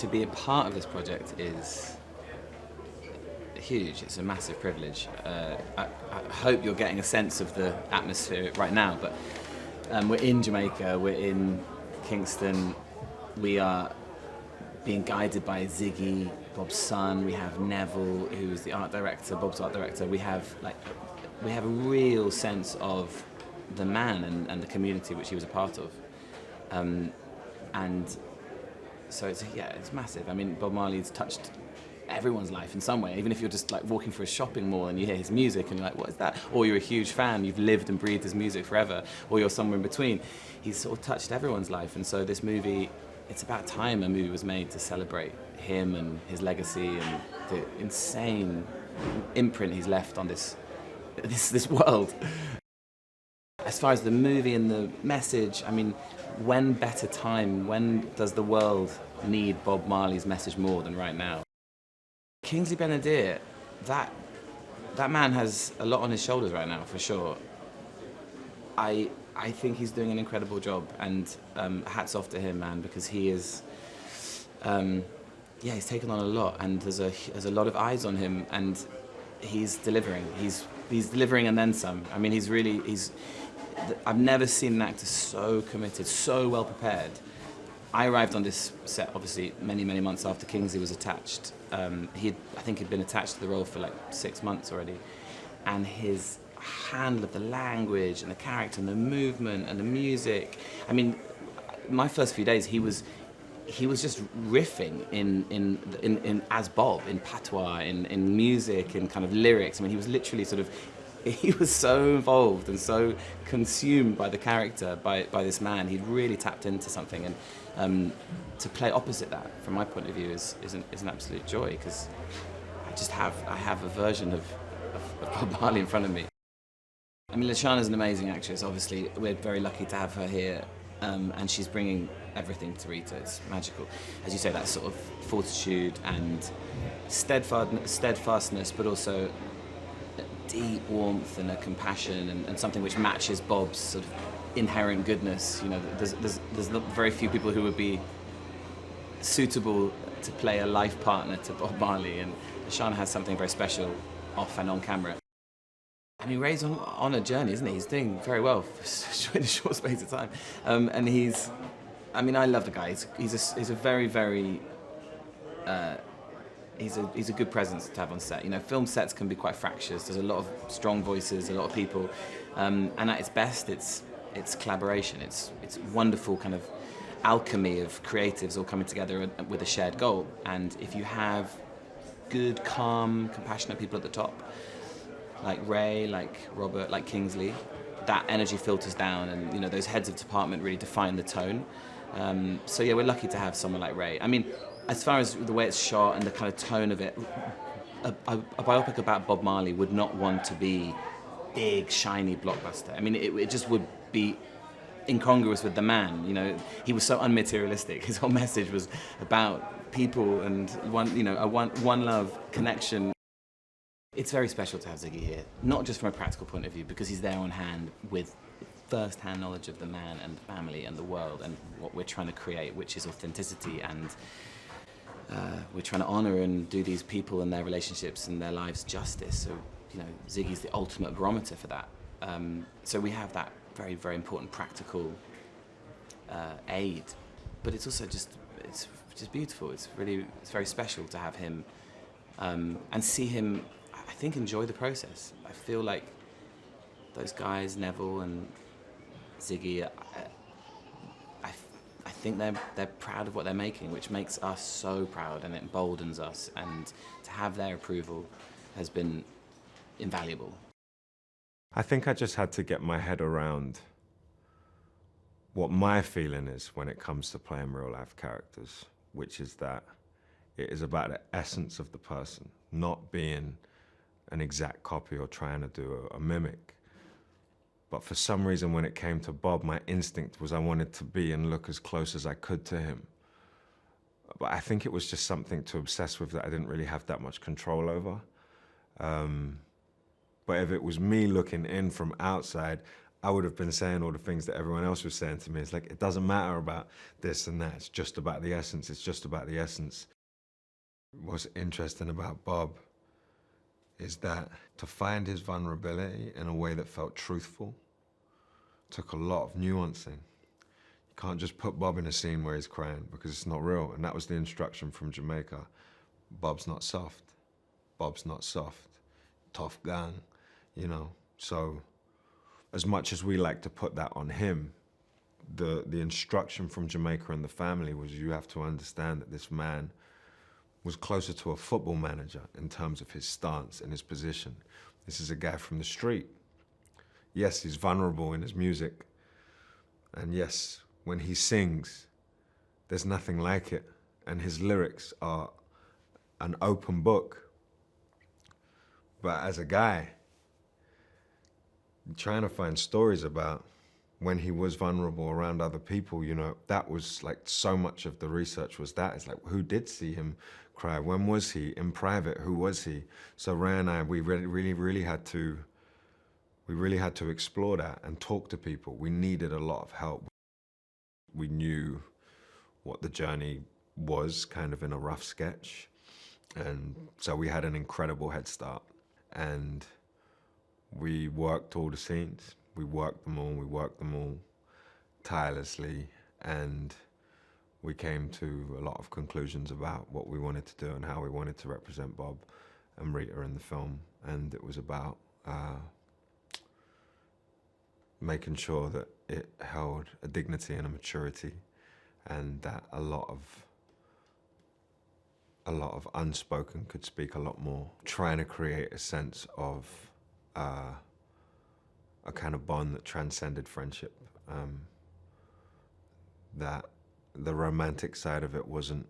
to be a part of this project is huge. It's a massive privilege. I hope you're getting a sense of the atmosphere right now, but we're in Jamaica, we're in Kingston, we are being guided by Ziggy, Bob's son. We have Neville, who's the art director, Bob's art director. We have a real sense of the man and the community which he was a part of. And so it's massive. I mean, Bob Marley's touched everyone's life in some way, even if you're just like walking through a shopping mall and you hear his music and you're like, what is that? Or you're a huge fan, you've lived and breathed his music forever, or you're somewhere in between. He's sort of touched everyone's life, and so this movie, it's about time a movie was made to celebrate him and his legacy and the insane imprint he's left on this world. As far as the movie and the message, I mean, when better time, when does the world need Bob Marley's message more than right now? Kingsley Ben-Adir, that man has a lot on his shoulders right now, for sure. I think he's doing an incredible job, and hats off to him, man, because he is, he's taken on a lot, and there's a lot of eyes on him, and he's delivering. He's delivering and then some. I mean, I've never seen an actor so committed, so well prepared. I arrived on this set, obviously, many, many months after Kingsley was attached. I think he'd been attached to the role for like 6 months already. And his handle of the language and the character and the movement and the music. I mean, my first few days, he was just riffing in as Bob, in patois, in music, in kind of lyrics. I mean, he was literally he was so involved and so consumed by the character, by this man. He'd really tapped into something, and to play opposite that, from my point of view, is an absolute joy, because I have a version of Bob Marley in front of me. I mean, Lashana's an amazing actress. Obviously, we're very lucky to have her here, and she's bringing everything to Rita. It's magical. As you say, that sort of fortitude and steadfastness, but also deep warmth and a compassion and something which matches Bob's sort of inherent goodness. You know, there's not very few people who would be suitable to play a life partner to Bob Marley, and Lashana has something very special off and on camera. I mean, Ray's on a journey, isn't he? He's doing very well in a short space of time, and I love the guy. He's a very, very He's a good presence to have on set. You know, film sets can be quite fractious. There's a lot of strong voices, a lot of people, and at its best, it's collaboration. It's wonderful kind of alchemy of creatives all coming together with a shared goal. And if you have good, calm, compassionate people at the top, like Ray, like Robert, like Kingsley, that energy filters down, and you know, those heads of department really define the tone. So yeah, we're lucky to have someone like Ray. I mean, as far as the way it's shot and the kind of tone of it, a biopic about Bob Marley would not want to be big, shiny blockbuster. I mean, it just would be incongruous with the man. You know, he was so unmaterialistic. His whole message was about people and one love, connection. It's very special to have Ziggy here, not just from a practical point of view, because he's there on hand with first-hand knowledge of the man and the family and the world and what we're trying to create, which is authenticity, and we're trying to honor and do these people and their relationships and their lives justice. So, you know, Ziggy's the ultimate barometer for that. So we have that very, very important practical aid, but it's also just beautiful. It's very special to have him and see him, I think, enjoy the process. I feel like those guys, Neville and Ziggy, I think they're proud of what they're making, which makes us so proud, and it emboldens us, and to have their approval has been invaluable. I think I just had to get my head around what my feeling is when it comes to playing real life characters, which is that it is about the essence of the person, not being an exact copy or trying to do a mimic. But for some reason, when it came to Bob, my instinct was I wanted to be and look as close as I could to him. But I think it was just something to obsess with that I didn't really have that much control over. But if it was me looking in from outside, I would have been saying all the things that everyone else was saying to me. It's like, it doesn't matter about this and that. It's just about the essence. It's just about the essence. What's interesting about Bob is that to find his vulnerability in a way that felt truthful took a lot of nuancing. You can't just put Bob in a scene where he's crying because it's not real. And that was the instruction from Jamaica. Bob's not soft. Bob's not soft. Tough gang, you know. So as much as we like to put that on him, the instruction from Jamaica and the family was, you have to understand that this man was closer to a football manager in terms of his stance and his position. This is a guy from the street. Yes, he's vulnerable in his music. And yes, when he sings, there's nothing like it. And his lyrics are an open book. But as a guy, trying to find stories about when he was vulnerable around other people, you know, that was like so much of the research was that. It's like, who did see him cry? When was he? In private, who was he? So Ray and I, we really had to explore that and talk to people. We needed a lot of help. We knew what the journey was, kind of in a rough sketch. And so we had an incredible head start. And we worked all the scenes. We worked them all tirelessly, and we came to a lot of conclusions about what we wanted to do and how we wanted to represent Bob and Rita in the film. And it was about making sure that it held a dignity and a maturity, and that a lot of unspoken could speak a lot more. Trying to create a sense of a kind of bond that transcended friendship. That the romantic side of it wasn't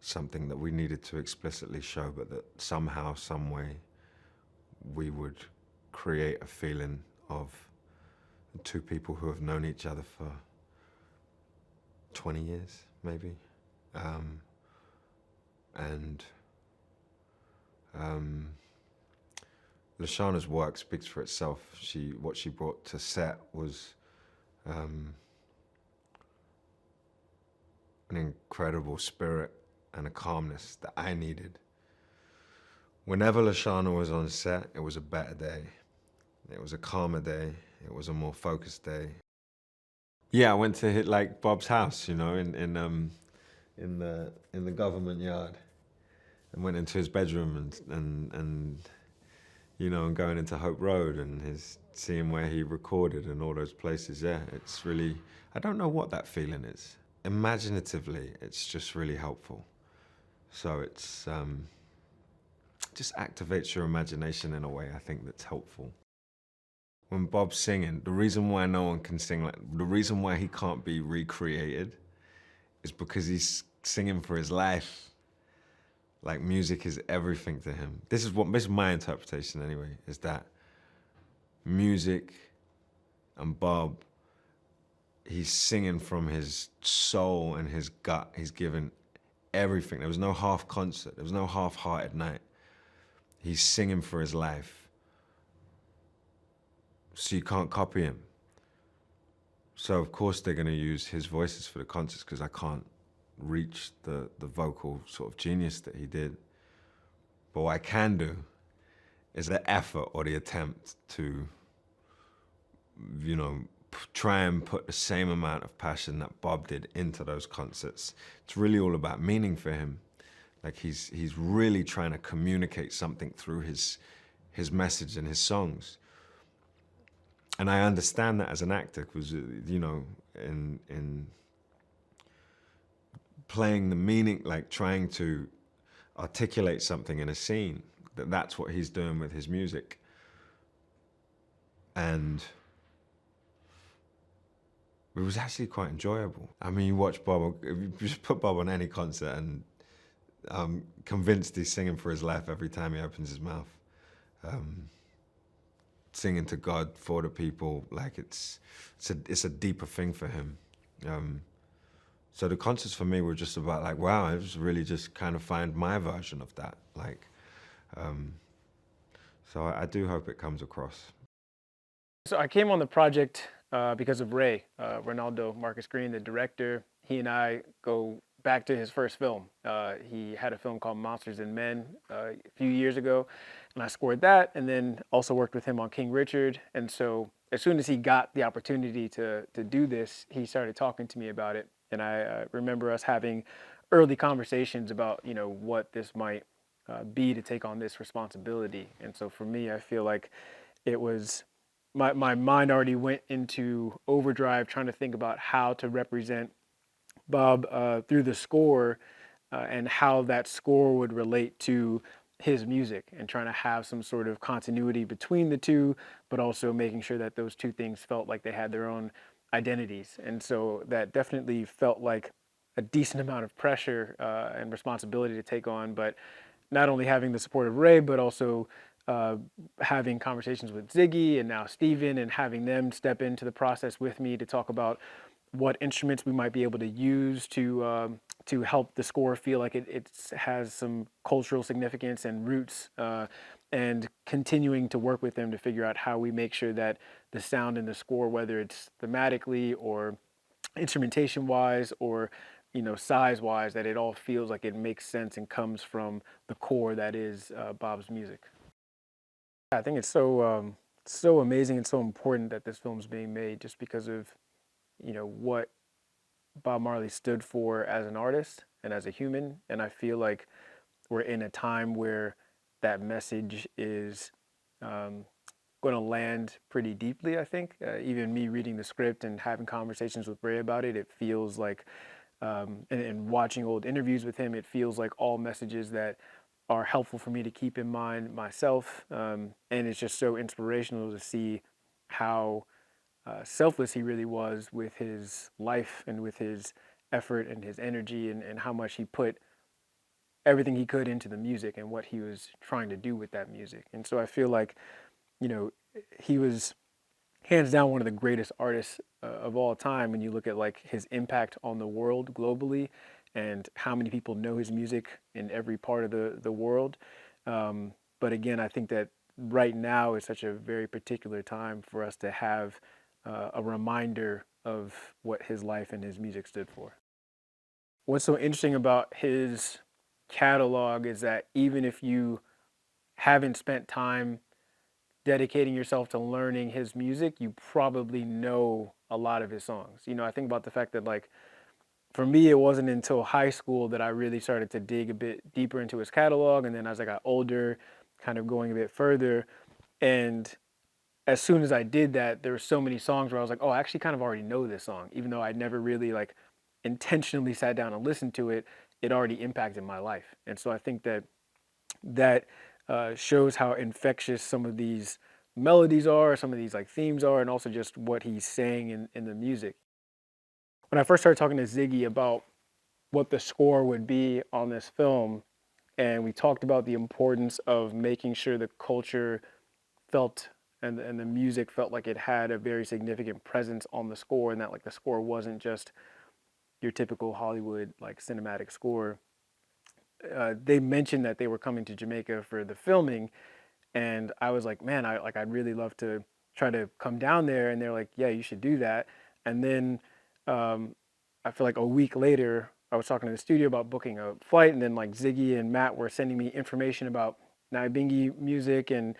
something that we needed to explicitly show, but that somehow, some way, we would create a feeling of two people who have known each other for 20 years, maybe. Lashana's work speaks for itself. What she brought to set was an incredible spirit and a calmness that I needed. Whenever Lashana was on set, it was a better day. It was a calmer day. It was a more focused day. Yeah, I went to hit like Bob's house, you know, in the government yard, and went into his bedroom and you know, and going into Hope Road and seeing where he recorded and all those places. Yeah, it's really, I don't know what that feeling is. Imaginatively, it's just really helpful. So it's just activates your imagination in a way I think that's helpful. When Bob's singing, the reason why no one can sing the reason why he can't be recreated is because he's singing for his life. Like, music is everything to him. This is my interpretation anyway, is that music and Bob, he's singing from his soul and his gut. He's given everything. There was no half concert. There was no half-hearted night. He's singing for his life. So you can't copy him. So of course they're gonna use his voices for the concerts because I can't reach the vocal sort of genius that he did. But what I can do is the effort or the attempt to, you know, try and put the same amount of passion that Bob did into those concerts. It's really all about meaning for him. Like he's really trying to communicate something through his message and his songs. And I understand that as an actor, because, you know, in playing the meaning, like trying to articulate something in a scene, that's what he's doing with his music. And it was actually quite enjoyable. I mean, you watch Bob, if you just put Bob on any concert, and I'm convinced he's singing for his life every time he opens his mouth. Singing to God for the people, like it's a deeper thing for him. So the concerts for me were just about like, wow, I was really just kind of find my version of that. Like, so I do hope it comes across. So I came on the project because of Ray, Reinaldo, Marcus Green, the director. He and I go back to his first film. He had a film called Monsters and Men a few years ago, and I scored that, and then also worked with him on King Richard. And so as soon as he got the opportunity to do this, he started talking to me about it. And I remember us having early conversations about, you know, what this might be to take on this responsibility. And so for me, I feel like it was my mind already went into overdrive trying to think about how to represent Bob through the score and how that score would relate to his music, and trying to have some sort of continuity between the two, but also making sure that those two things felt like they had their own identities. And so that definitely felt like a decent amount of pressure and responsibility to take on, but not only having the support of Ray, but also having conversations with Ziggy and now Steven, and having them step into the process with me to talk about what instruments we might be able to use to help the score feel like it has some cultural significance and roots, and continuing to work with them to figure out how we make sure that the sound in the score, whether it's thematically or instrumentation wise or, you know, size wise, that it all feels like it makes sense and comes from the core that is Bob's music. I think it's so amazing and so important that this film's being made, just because of, you know, what Bob Marley stood for as an artist and as a human. And I feel like we're in a time where that message is going to land pretty deeply, I think. Even me reading the script and having conversations with Ray about it, it feels like, and watching old interviews with him, it feels like all messages that are helpful for me to keep in mind myself. And it's just so inspirational to see how selfless he really was with his life and with his effort and his energy, and how much he put everything he could into the music and what he was trying to do with that music. And so I feel like, you know, he was hands down one of the greatest artists of all time when you look at like his impact on the world globally and how many people know his music in every part of the world. But again, I think that right now is such a very particular time for us to have a reminder of what his life and his music stood for. What's so interesting about his catalog is that even if you haven't spent time dedicating yourself to learning his music, you probably know a lot of his songs. You know, I think about the fact that, like, for me, it wasn't until high school that I really started to dig a bit deeper into his catalog. And then as I got older, kind of going a bit further. And as soon as I did that, there were so many songs where I was like, oh, I actually kind of already know this song, even though I never really like intentionally sat down and listened to it. It already impacted my life. And so I think that that shows how infectious some of these melodies are, some of these like themes are, and also just what he's saying in the music. When I first started talking to Ziggy about what the score would be on this film, and we talked about the importance of making sure the culture felt and the music felt like it had a very significant presence on the score, and that like the score wasn't just your typical Hollywood like cinematic score. They mentioned that they were coming to Jamaica for the filming, and I was like, man, I'd really love to try to come down there. And they're like, yeah, you should do that. And then I feel like a week later, I was talking to the studio about booking a flight, and then like Ziggy and Matt were sending me information about Nyabingi music and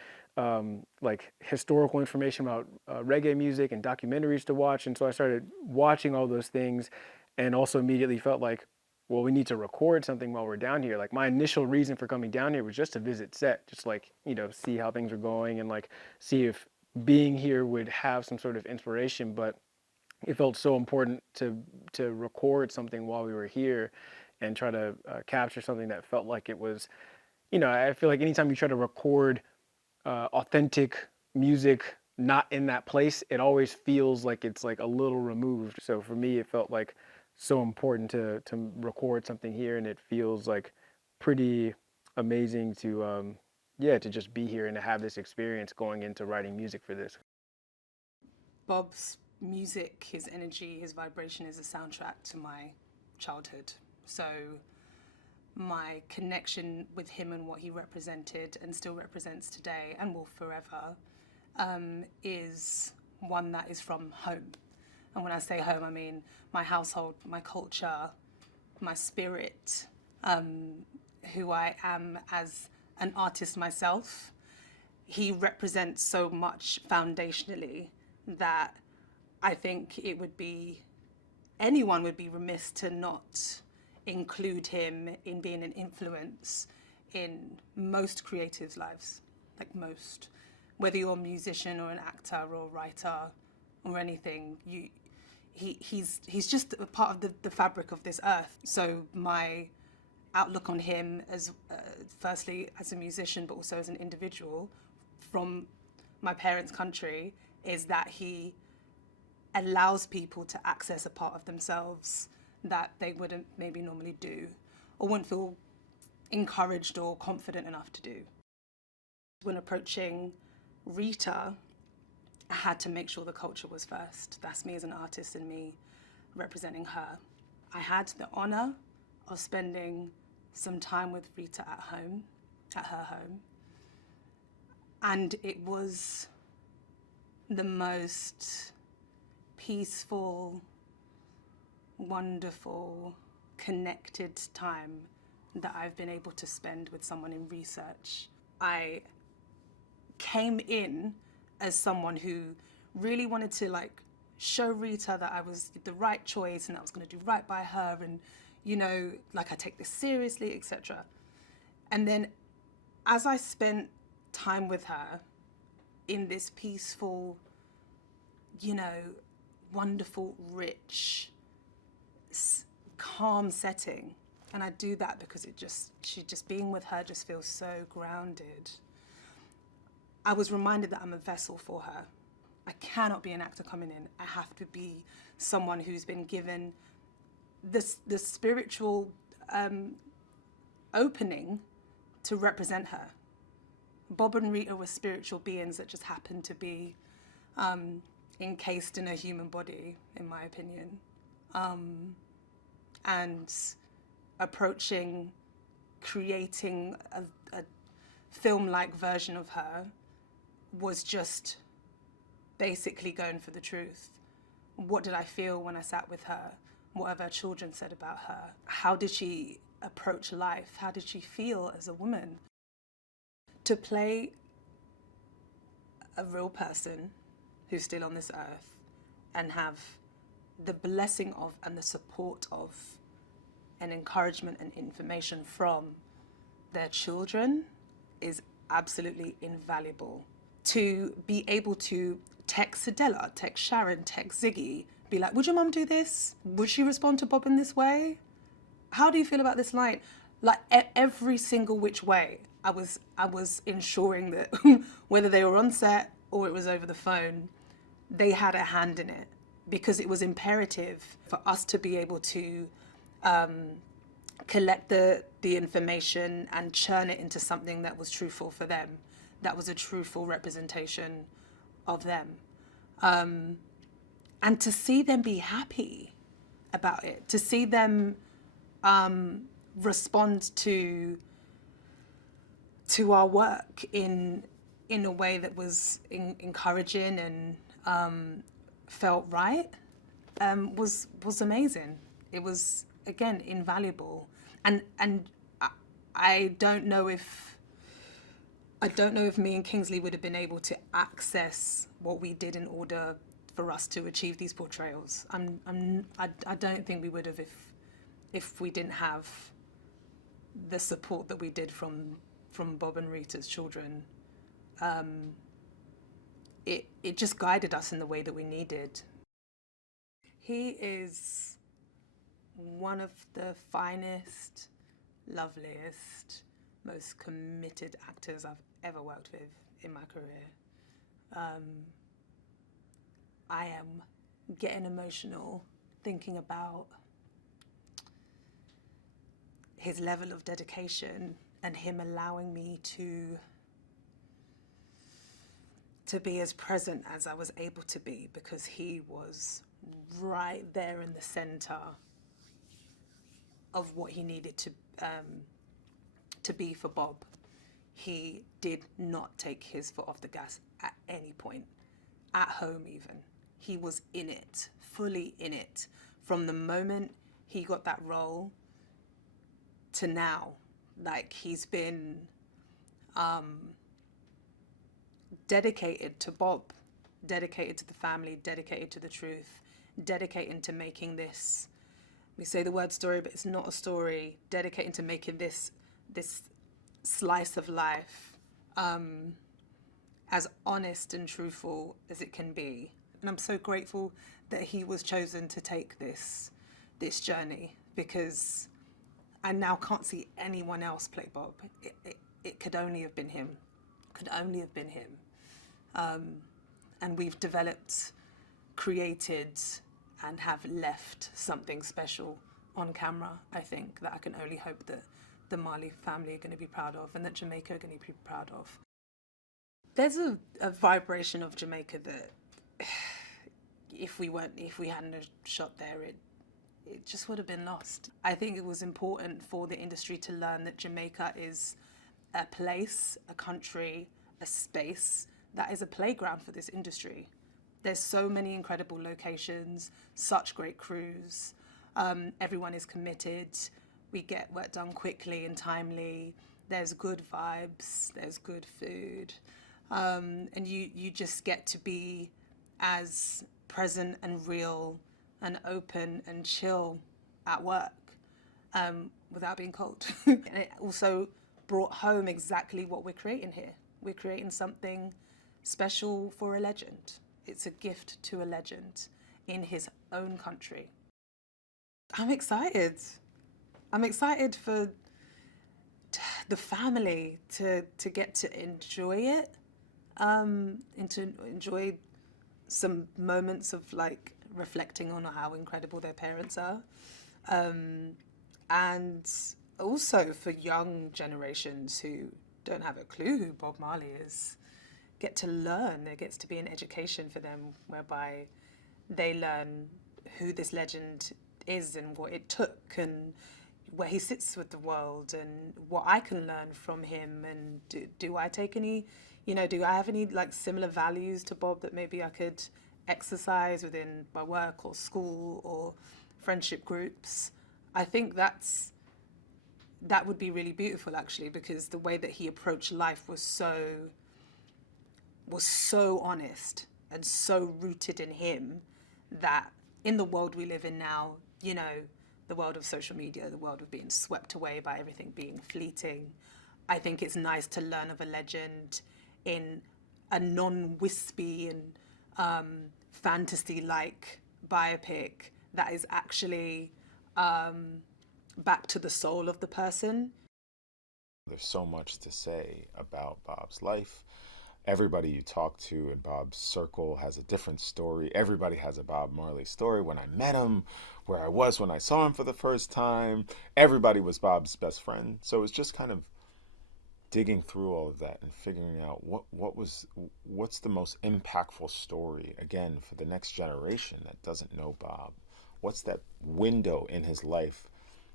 like historical information about reggae music and documentaries to watch. And so I started watching all those things, and also immediately felt like, well, we need to record something while we're down here. Like my initial reason for coming down here was just to visit set, just like, you know, see how things are going and like see if being here would have some sort of inspiration. But it felt so important to record something while we were here and try to capture something that felt like it was, you know, I feel like anytime you try to record authentic music not in that place, it always feels like it's like a little removed. So for me, it felt like so important to record something here, and it feels like pretty amazing to yeah, to just be here and to have this experience going into writing music for this. Bob's music, his energy, his vibration is a soundtrack to my childhood. So my connection with him and what he represented and still represents today and will forever is one that is from home. And when I say home, I mean my household, my culture, my spirit, who I am as an artist myself. He represents so much foundationally that I think anyone would be remiss to not include him in being an influence in most creatives' lives, like most. Whether you're a musician or an actor or a writer or anything, he's just a part of the fabric of this earth. So my outlook on him as firstly as a musician, but also as an individual from my parents' country, is that he allows people to access a part of themselves that they wouldn't maybe normally do or wouldn't feel encouraged or confident enough to do. When approaching Rita, I had to make sure the culture was first. That's me as an artist and me representing her. I had the honor of spending some time with Rita at her home. And it was the most peaceful, wonderful, connected time that I've been able to spend with someone in research. I came in as someone who really wanted to show Rita that I was the right choice and I was going to do right by her, and I take this seriously, etc. And then as I spent time with her in this peaceful, wonderful, rich, calm setting, and I do that because being with her just feels so grounded. I was reminded that I'm a vessel for her. I cannot be an actor coming in. I have to be someone who's been given the spiritual opening to represent her. Bob and Rita were spiritual beings that just happened to be encased in a human body, in my opinion. And creating a film-like version of her was just basically going for the truth. What did I feel when I sat with her? What have her children said about her? How did she approach life? How did she feel as a woman? To play a real person who's still on this earth and have the blessing of and the support of and encouragement and information from their children is absolutely invaluable. To be able to text Adela, text Sharon, text Ziggy, be like, would your mum do this? Would she respond to Bob in this way? How do you feel about this line? Every single which way, I was ensuring that whether they were on set or it was over the phone, they had a hand in it, because it was imperative for us to be able to collect the information and churn it into something that was truthful for them, that was a truthful representation of them. And to see them be happy about it, to see them respond to our work in a way that was encouraging and felt right, was amazing. It was, again, invaluable. And I don't know if me and Kingsley would have been able to access what we did in order for us to achieve these portrayals. I don't think we would have if we didn't have the support that we did from Bob and Rita's children. It just guided us in the way that we needed. He is one of the finest, loveliest, most committed actors I've ever worked with in my career. I am getting emotional thinking about his level of dedication and him allowing me to be as present as I was able to be, because he was right there in the center of what he needed to be for Bob. He did not take his foot off the gas at any point. at home even. He was in it, fully in it, from the moment he got that role to now. Like, he's been dedicated to Bob, dedicated to the family, dedicated to the truth, dedicated to making this, we say the word story, but it's not a story, dedicated to making this slice of life as honest and truthful as it can be. And I'm so grateful that he was chosen to take this journey, because I now can't see anyone else play Bob. It could only have been him. Could only have been him. And we've developed, created, and have left something special on camera, I think, that I can only hope that the Marley family are going to be proud of, and that Jamaica are going to be proud of. There's a vibration of Jamaica that if we hadn't have shot there, it just would have been lost. I think it was important for the industry to learn that Jamaica is a place, a country, a space that is a playground for this industry. There's so many incredible locations, such great crews. Everyone is committed. We get work done quickly and timely. There's good vibes. There's good food. And you just get to be as present and real and open and chill at work without being cold. And it also brought home exactly what we're creating here. We're creating something special for a legend. It's a gift to a legend in his own country. I'm excited. I'm excited for the family to get to enjoy it, and to enjoy some moments of like reflecting on how incredible their parents are, and also for young generations who don't have a clue who Bob Marley is, get to learn. There gets to be an education for them whereby they learn who this legend is and what it took and where he sits with the world and what I can learn from him. And do I take any, do I have any like similar values to Bob that maybe I could exercise within my work or school or friendship groups? I think that would be really beautiful, actually, because the way that he approached life was so honest and so rooted in him that in the world we live in now, the world of social media, the world of being swept away by everything being fleeting, I think it's nice to learn of a legend in a non-wispy and fantasy-like biopic that is actually back to the soul of the person. There's so much to say about Bob's life. Everybody you talk to in Bob's circle has a different story. Everybody has a Bob Marley story. When I met him, where I was when I saw him for the first time, everybody was Bob's best friend. So it was just kind of digging through all of that and figuring out what's the most impactful story, again, for the next generation that doesn't know Bob. What's that window in his life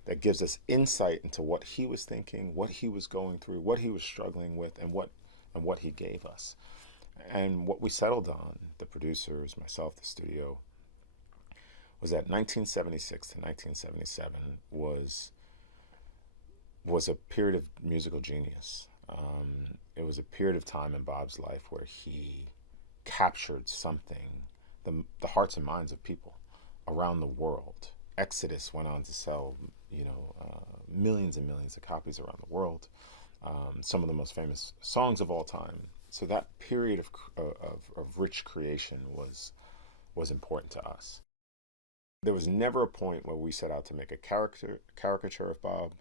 that gives us insight into what he was thinking, what he was going through, what he was struggling with, and what he gave us. And what we settled on, the producers, myself, the studio, was that 1976 to 1977 was a period of musical genius. It was a period of time in Bob's life where he captured something, the hearts and minds of people around the world. Exodus went on to sell, millions and millions of copies around the world. Some of the most famous songs of all time. So that period of rich creation was important to us. There was never a point where we set out to make a caricature of Bob,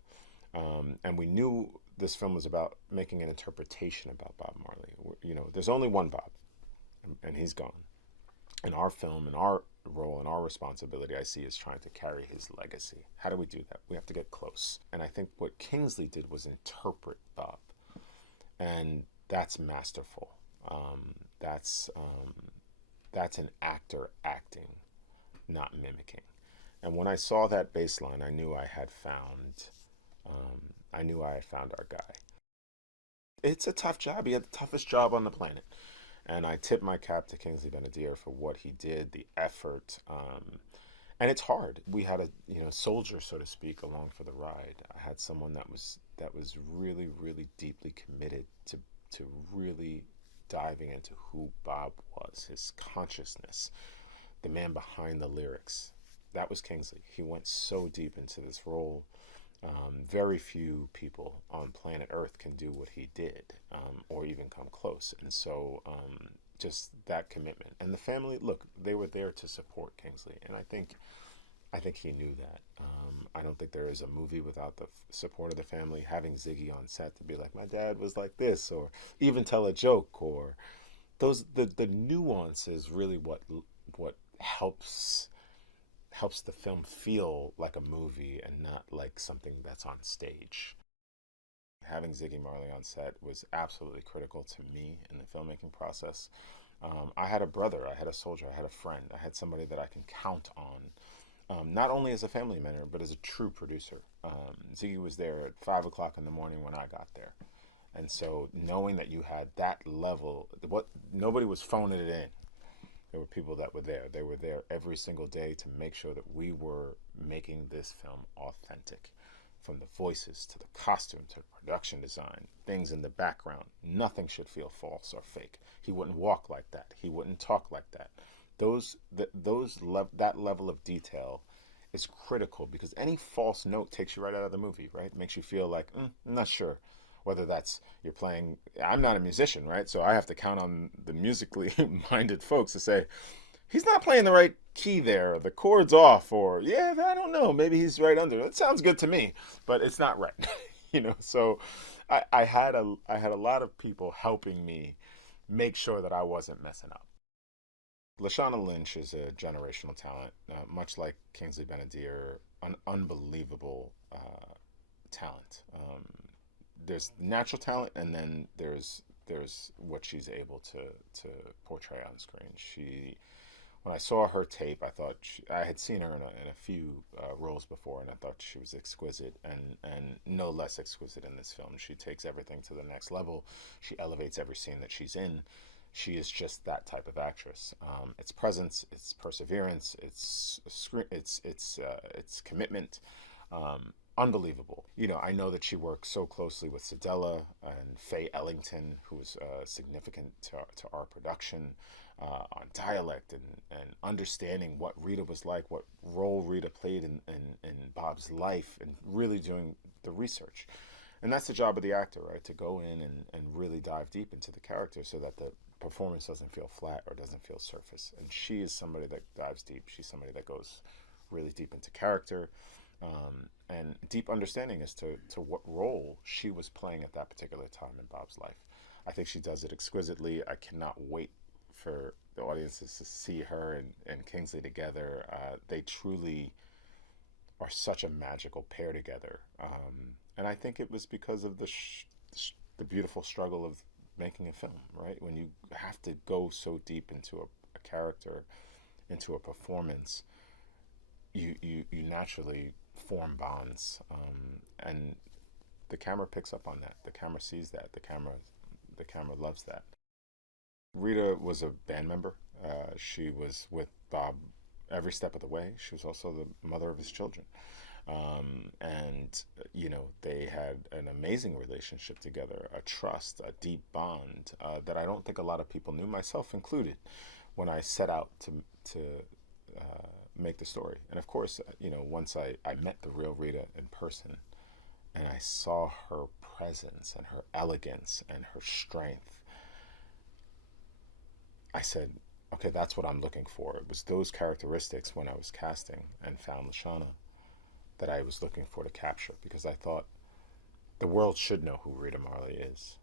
and we knew this film was about making an interpretation about Bob Marley. There's only one Bob, and he's gone. And our film and our role and our responsibility, I see, is trying to carry his legacy. How do we do that? We have to get close. And I think what Kingsley did was interpret Bob. And that's masterful. That's an actor acting, not mimicking. And when I saw that baseline, I knew I had found our guy. It's a tough job. He had the toughest job on the planet. And I tip my cap to Kingsley Ben-Adir for what he did, the effort. And it's hard. We had a soldier, so to speak, along for the ride. I had someone that was really, really deeply committed to really diving into who Bob was, his consciousness, the man behind the lyrics. That was Kingsley. He went so deep into this role. Very few people on planet Earth can do what he did, or even come close. And so just that commitment. And the family, look, they were there to support Kingsley. And I think he knew that. I don't think there is a movie without the support of the family. Having Ziggy on set to be like, my dad was like this, or even tell a joke, or the nuance is really what helps the film feel like a movie and not like something that's on stage. Having Ziggy Marley on set was absolutely critical to me in the filmmaking process. I had a brother, I had a soldier, I had a friend, I had somebody that I can count on, not only as a family member, but as a true producer. Ziggy was there at 5 o'clock in the morning when I got there. And so knowing that you had that level, nobody was phoning it in. There were people that were there. They were there every single day to make sure that we were making this film authentic. From the voices to the costume to production design, things in the background. Nothing should feel false or fake. He wouldn't walk like that. He wouldn't talk like that. That level of detail is critical, because any false note takes you right out of the movie, right? It makes you feel like, I'm not sure. Whether that's you're playing, I'm not a musician, right? So I have to count on the musically minded folks to say, he's not playing the right key there, the chord's off, or I don't know, maybe he's right under. It sounds good to me, but it's not right. So I had a lot of people helping me make sure that I wasn't messing up. Lashana Lynch is a generational talent, much like Kingsley Ben-Adir, an unbelievable talent. There's natural talent, and then there's what she's able to portray on screen. When I saw her tape, I thought I had seen her in a few roles before, and I thought she was exquisite, and no less exquisite in this film. She takes everything to the next level. She elevates every scene that she's in. She is just that type of actress. It's presence, it's perseverance, it's commitment. Unbelievable. I know that she works so closely with Cedella and Faye Ellington, who's significant to our production, on dialect and understanding what Rita was like, what role Rita played in Bob's life, and really doing the research. And that's the job of the actor, right? To go in and really dive deep into the character so that the performance doesn't feel flat or doesn't feel surface. And she is somebody that dives deep. She's somebody that goes really deep into character. And deep understanding as to what role she was playing at that particular time in Bob's life. I think she does it exquisitely. I cannot wait for the audiences to see her and Kingsley together. They truly are such a magical pair together. And I think it was because of the beautiful struggle of making a film, right? When you have to go so deep into a character, into a performance, you naturally form bonds, and the camera picks up on that. The camera sees that. The camera loves that. Rita was a band member. She was with Bob every step of the way. She was also the mother of his children, and they had an amazing relationship together, a trust, a deep bond that I don't think a lot of people knew, myself included, when I set out to make the story. And of course, once I met the real Rita in person, and I saw her presence and her elegance and her strength, I said, okay, that's what I'm looking for. It was those characteristics when I was casting and found Lashana that I was looking for to capture, because I thought the world should know who Rita Marley is.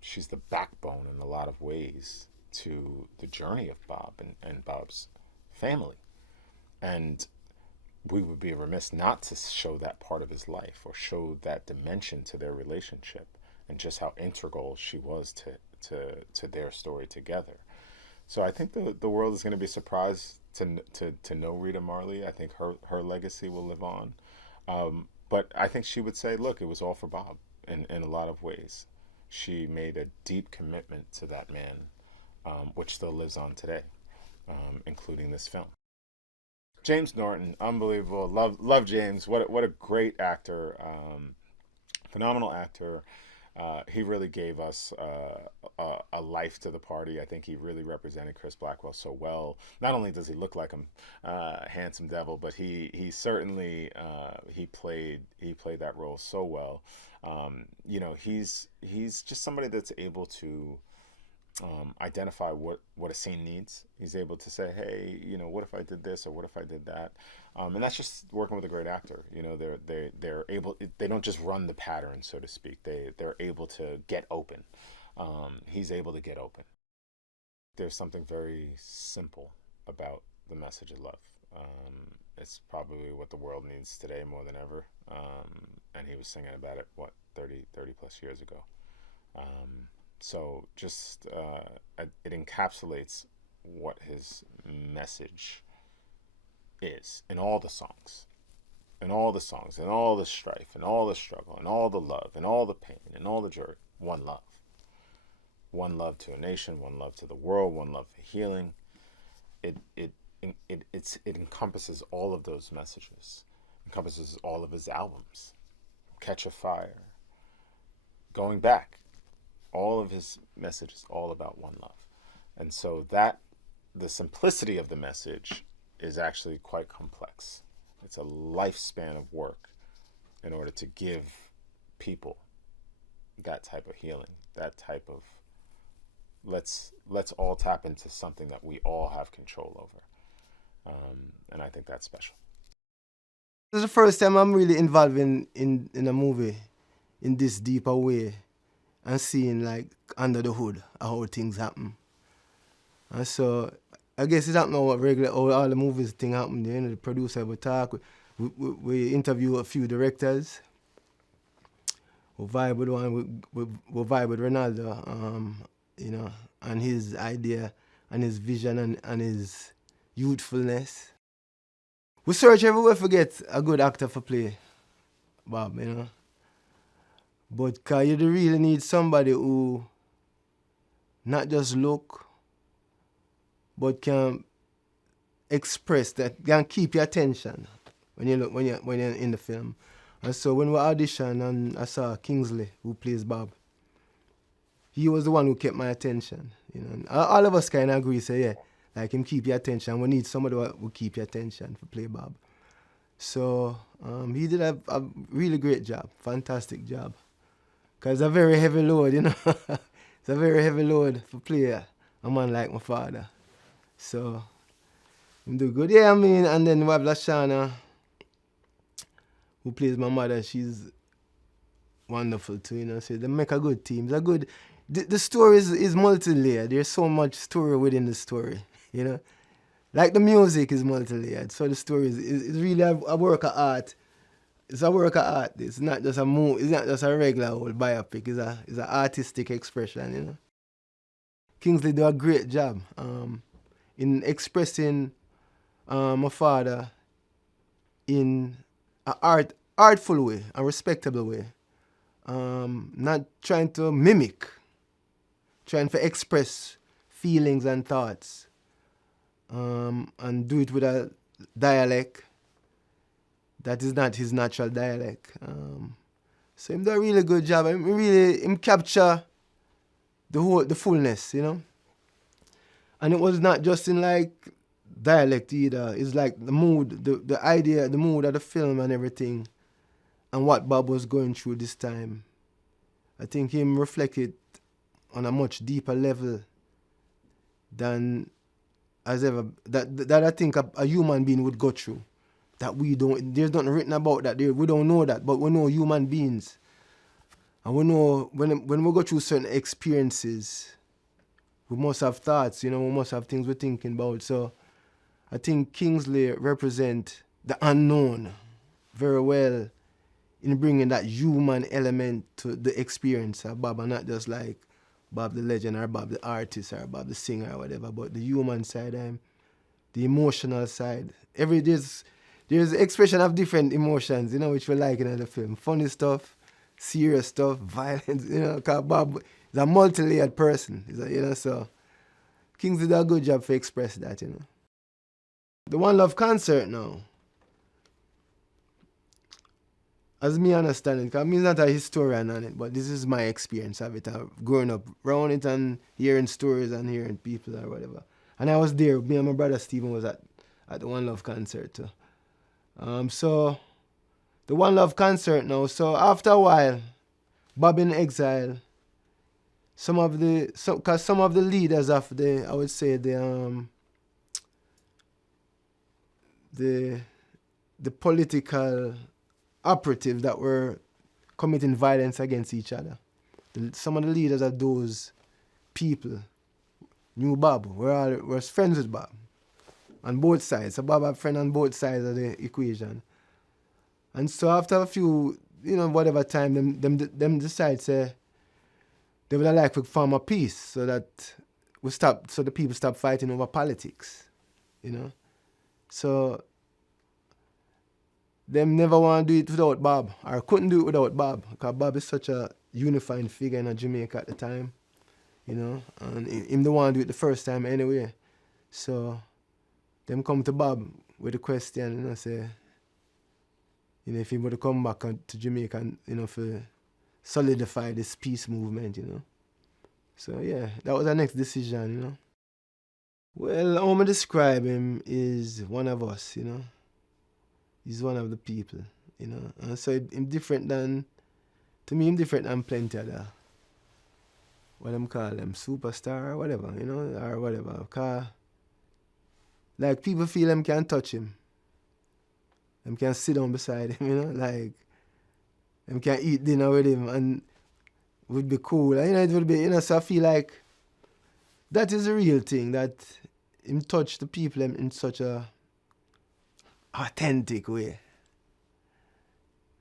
She's the backbone in a lot of ways to the journey of Bob and Bob's family. And we would be remiss not to show that part of his life or show that dimension to their relationship and just how integral she was to their story together. So I think the world is going to be surprised to know Rita Marley. I think her legacy will live on. But I think she would say, look, it was all for Bob in a lot of ways. She made a deep commitment to that man which still lives on today, including this film. James Norton, unbelievable. Love James. What a great actor. Phenomenal actor. He really gave us a life to the party. I think he really represented Kris Blackwell so well. Not only does he look like him, handsome devil, but he certainly he played that role so well. You know, he's just somebody that's able to identify what a scene needs. He's able to say, hey, you know, what if I did this or what if I did that? And that's just working with a great actor. You know, they're able. They don't just run the pattern, so to speak. They're able to get open. He's able to get open. There's something very simple about the message of love. It's probably what the world needs today more than ever. And he was singing about it, 30 plus years ago. So just it encapsulates what his message is in all the songs, and all the strife, and all the struggle, and all the love, and all the pain, and all the joy. One love to a nation, one love to the world, one love for healing. It encompasses all of those messages, encompasses all of his albums, Catch a Fire, Going Back. All of his messages all about one love. And so that the simplicity of the message is actually quite complex. It's a lifespan of work in order to give people that type of healing, that type of let's all tap into something that we all have control over. And I think that's special. This is the first time I'm really involved in a movie in this deeper way, and seeing like under the hood how things happen. And so I guess it's happening what regular all the movies thing happen. You know, the producer will talk. We interview a few directors. We vibe with one. We vibe with Reinaldo. You know, and his idea and his vision and his youthfulness. We search everywhere to get a good actor for play Bob. You know. But you really need somebody who not just look, but can express that, can keep your attention when you're in the film. And so when we auditioned and I saw Kingsley, who plays Bob, he was the one who kept my attention. You know, and all of us kind of agree, say, yeah, like him keep your attention. We need somebody who will keep your attention for play Bob. So he did a really great job, fantastic job. Because it's a very heavy load, you know. It's a very heavy load for play a man like my father. So, him do good. Yeah, I mean, and then we have Lashana, who plays my mother. She's wonderful too, you know. So they make a good team. It's a good... The story is multi-layered. There's so much story within the story, you know. Like the music is multi-layered. So the story is really a work of art. It's a work of art. It's not just a movie. It's not just a regular old biopic. It's an artistic expression, you know. Kingsley do a great job in expressing my father in an artful way, a respectable way. Not trying to mimic, trying to express feelings and thoughts, and do it with a dialect that is not his natural dialect. So him do a really good job. Him capture the fullness, you know. And it was not just in like dialect either. It's like the mood, the idea, the mood of the film and everything, and what Bob was going through this time. I think him reflected on a much deeper level than as ever that I think a human being would go through. That we don't, there's nothing written about that. We don't know that, but we know human beings. And we know when we go through certain experiences, we must have thoughts, you know, we must have things we're thinking about. So I think Kingsley represent the unknown very well in bringing that human element to the experience of Bob, and not just like Bob the legend or Bob the artist or Bob the singer or whatever, but the human side, the emotional side. There's expression of different emotions, you know, which we like in the film. Funny stuff, serious stuff, violence, you know, because Bob is a multi-layered person, you know, so Kingsley did a good job to express that, you know. The One Love concert now, as me understand it, because I'm not a historian on it, but this is my experience of it. I've grown up around it and hearing stories and hearing people or whatever. And I was there, me and my brother Stephen was at the One Love concert too. So, the One Love concert now, so after a while, Bob in exile, some of the leaders of the, I would say the political operatives that were committing violence against each other. Some of the leaders of those people knew Bob, were friends with Bob on both sides. So Bob had friends on both sides of the equation. And so after a few, whatever time, them decide say they would like to form a peace so that the people stop fighting over politics, So them never want to do it without Bob, or couldn't do it without Bob, because Bob is such a unifying figure in Jamaica at the time, and him the one to do it the first time anyway. So them come to Bob with the question, say, if he would come back to Jamaica and, for solidify this peace movement, So yeah, that was our next decision, Well, how I describe him is one of us, He's one of the people, And so him different than plenty of the, what them call them, superstar or whatever, or whatever. Because, like, people feel them can touch him. Them can sit down beside him, like, them can eat dinner with him and would be cool. And, it would be, so I feel like that is a real thing, that him touch the people in such a authentic way.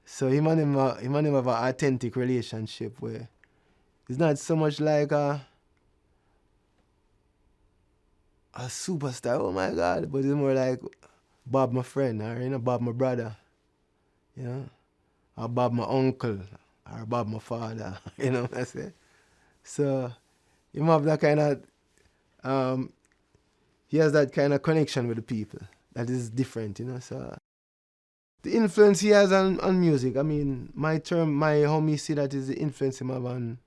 So him and him have an authentic relationship where it's not so much like a superstar, oh my God, but it's more like Bob my friend, or Bob my brother, or Bob my uncle, or Bob my father, what I say. So him have that kind of he has that kind of connection with the people that is different, So the influence he has on music, I mean, how me see that is the influence him have on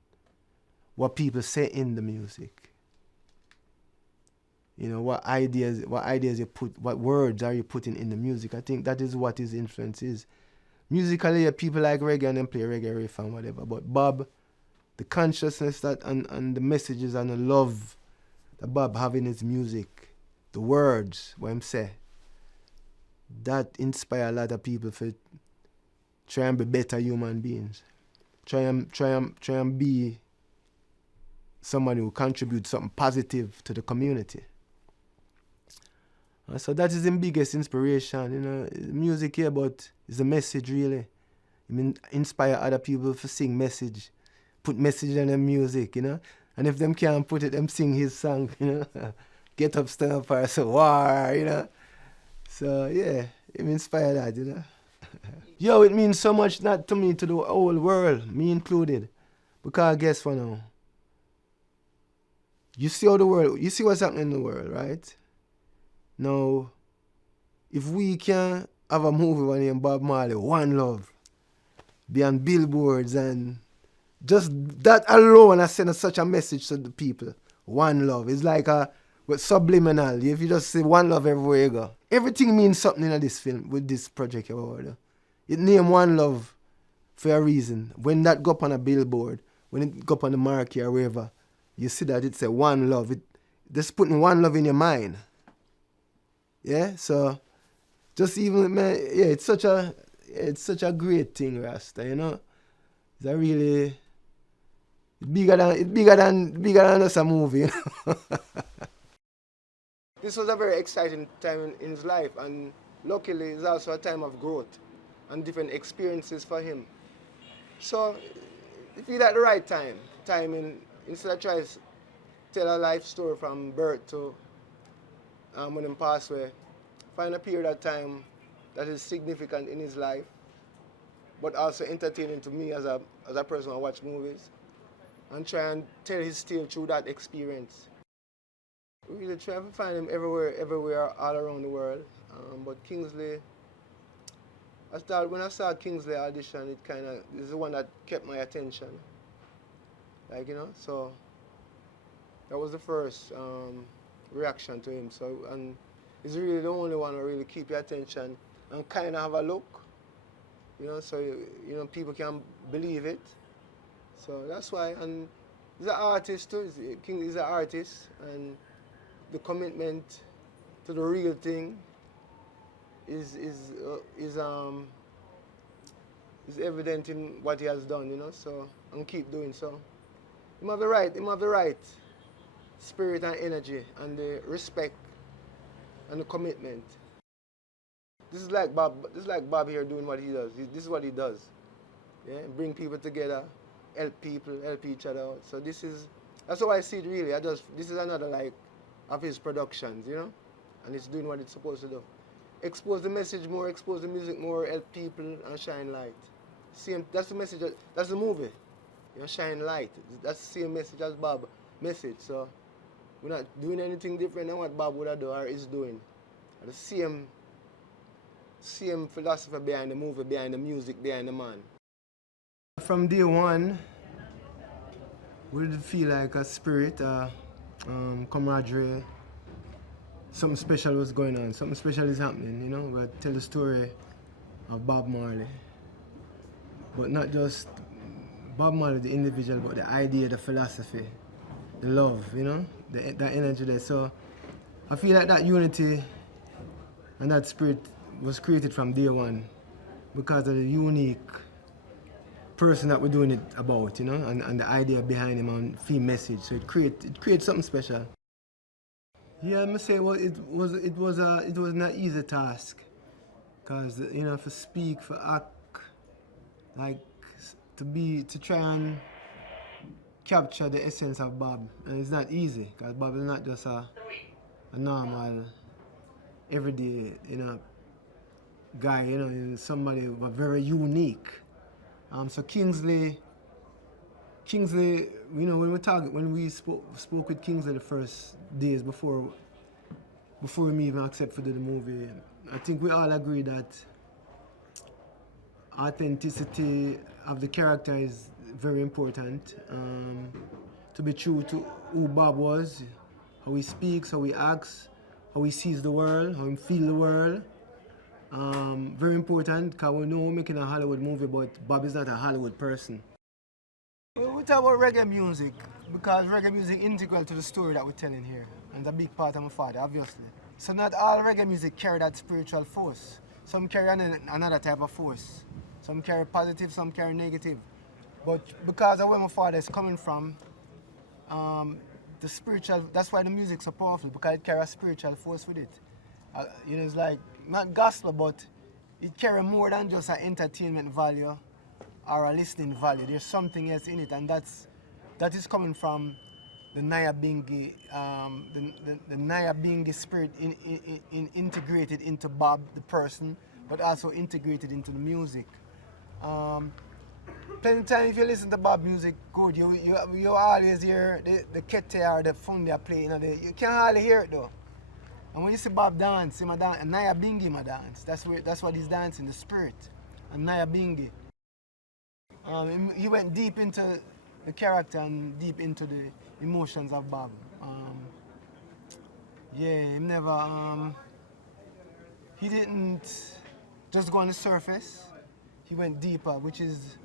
what people say in the music. What ideas you put, what words are you putting in the music. I think that is what his influence is. Musically, people like reggae and them play reggae riff and whatever, but Bob, the consciousness that and the messages and the love that Bob have in his music, the words, what him say, that inspire a lot of people to try and be better human beings. Try and be someone who contributes something positive to the community. So that is his biggest inspiration, music here, but it's a message really. I mean, inspire other people to sing message, put message in their music, And if them can't put it, them sing his song, Get up, stand up, or so war, So yeah, it inspire that, Yo, it means so much, not to me, to the whole world, me included. Because guess what now? You see what's happening in the world, right? Now, if we can have a movie with named Bob Marley, One Love, be on billboards, and just that alone has sent such a message to the people. One Love. It's like with subliminal. If you just say One Love everywhere you go. Everything means something in this film, with this project. It named One Love for a reason. When that go up on a billboard, when it go up on the marquee or wherever, you see that it's a One Love. Just putting one love in your mind. Yeah, so just even, man, yeah, it's such a great thing, Rasta, It's a really bigger than just a movie. This was a very exciting time in his life, and luckily it's also a time of growth and different experiences for him. So if you're at the right timing, instead of trying to tell a life story from birth to when he passed away, find a period of time that is significant in his life, but also entertaining to me as a person who watch movies, and try and tell his tale through that experience. We really try to find him everywhere, all around the world. But Kingsley, when I saw Kingsley audition, it kind of is the one that kept my attention. Like, you know, so that was the first reaction to him. So, and he's really the only one who really keep your attention and kind of have a look, you know, so, you know, people can believe it. So that's why, and he's an artist too, King is an artist, and the commitment to the real thing is evident in what he has done, you know, so, and keep doing so. Him have the right spirit and energy and the respect and the commitment. This is like Bob here doing what he does. This is what he does. Yeah, bring people together, help people, help each other out. So that's how I see it really. This is another like of his productions, you know? And it's doing what it's supposed to do. Expose the message more, expose the music more, help people and shine light. That's the message, that's the movie. You know, shine light. That's the same message as Bob's message. So we're not doing anything different than what Bob would have done or is doing. And the same philosophy behind the movie, behind the music, behind the man. From day one, we did feel like a spirit, camaraderie. Something special was going on, something special is happening, you know. We tell the story of Bob Marley. But not just Bob Marley, the individual, but the idea, the philosophy, the love, you know, that energy there. So I feel like that unity and that spirit was created from day one because of the unique person that we're doing it about, you know, and the idea behind him and theme message. So it creates something special. Yeah, I must say, well, it was not an easy task, cause you know, for speak, for act, like to try and capture the essence of Bob, and it's not easy, cause Bob is not just a normal, everyday, you know, guy. You know, he's somebody very unique. So Kingsley, you know, when we spoke with Kingsley the first days before we even accept to do the movie, I think we all agree that authenticity of the character is very important. To be true to who Bob was, how he speaks, how he acts, how he sees the world, how he feels the world. Very important, because we know we're making a Hollywood movie, but Bob is not a Hollywood person. We talk about reggae music because reggae music is integral to the story that we're telling here, and it's a big part of my father, obviously. So not all reggae music carry that spiritual force. Some carry another type of force. Some carry positive, some carry negative. But because of where my father is coming from, the spiritual, that's why the music's so powerful, because it carries a spiritual force with it. You know, it's like, not gospel, but it carries more than just an entertainment value or a listening value. There's something else in it, and that is coming from the Nyabingi, the Nyabingi spirit integrated into Bob the person, but also integrated into the music. Plenty of time if you listen to Bob music, good. You always hear the kete or the phone they are playing. You can't hardly hear it though. And when you see Bob dance, Nyabingi ma dance. That's what he's dancing, the spirit, and Nyabingi. He went deep into the character and deep into the emotions of Bob. Yeah, he didn't just go on the surface. He went deeper, which is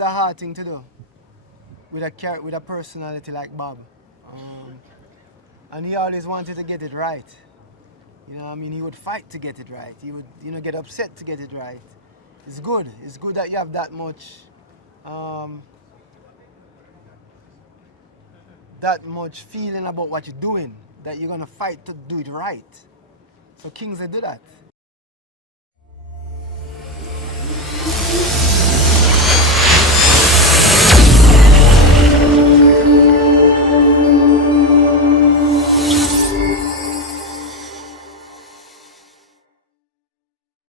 a hard thing to do with a personality like Bob. And he always wanted to get it right. You know, I mean, he would fight to get it right. He would, you know, get upset to get it right. It's good. It's good that you have that much feeling about what you're doing, that you're gonna fight to do it right. So Kingsley did that.